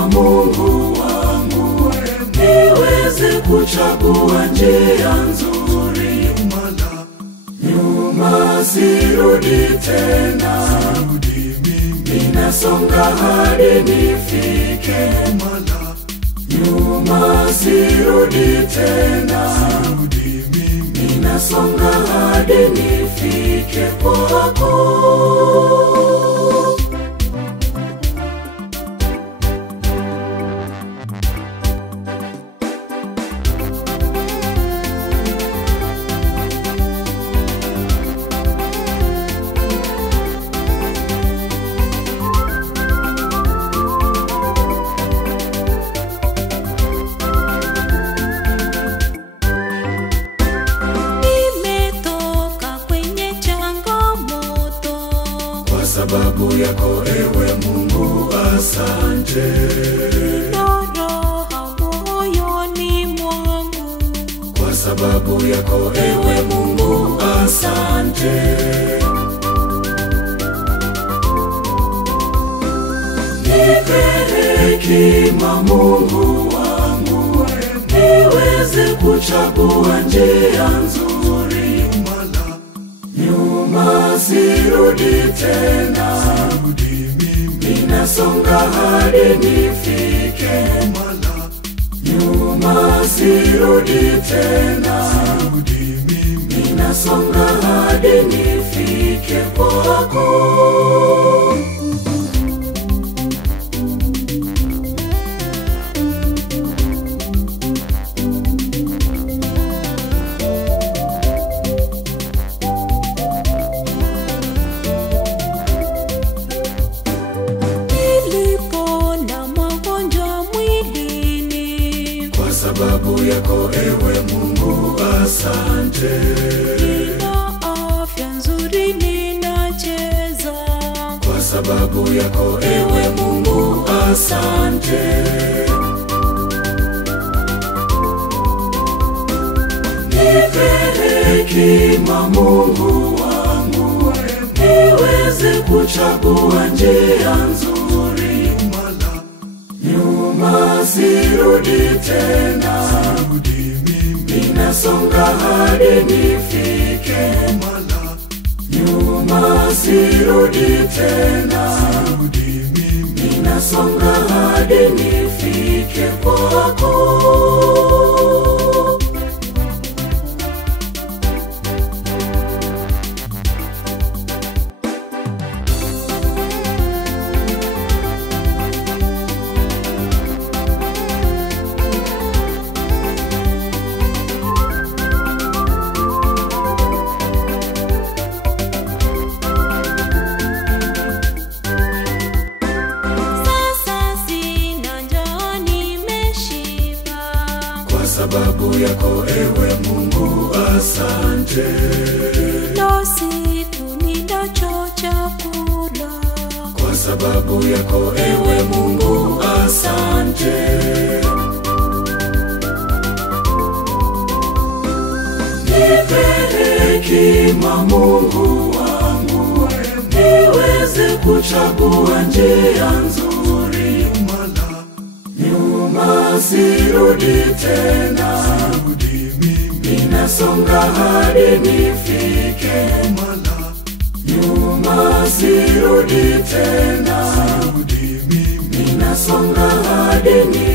hekima Mungu wangu, niweze kuchagua njia nzuri. Nyuma sirudi tena, ninasonga hadi nifike. Nyuma sirudi tena, ninasonga hadi nifike kwako. Sababu yako ewe Mungu asante. Raha moyoni mwangu, kwa sababu yako ewe Mungu asante. Nipe hekima Mungu wangu, niweze kuchagua njia nzuri. Nyuma sirudi tena, ninasonga hadi nifike. Nyuma sirudi tena, ninasonga hadi nifike kwako. Sababu yako ewe Mungu asante. Nina afya nzuri ninacheza, kwa sababu yako ewe Mungu asante. Nipe hekima Mungu wangu, niweze kuchagua njia nzuri. Nyuma sirudi tena, ninasonga hadi nifike. Nyuma sirudi tena, ninasonga hadi nifike kwako. Sababu yako ewe Mungu asante. Kila siku ninacho chakula, kwa sababu yako ewe Mungu asante. Nipe hekima Mungu wangu, niweze kuchagua njia nzuri. Nyuma sirudi tena, ninasonga hadi nifike. Nyuma sirudi tena, ninasonga hadi nifike.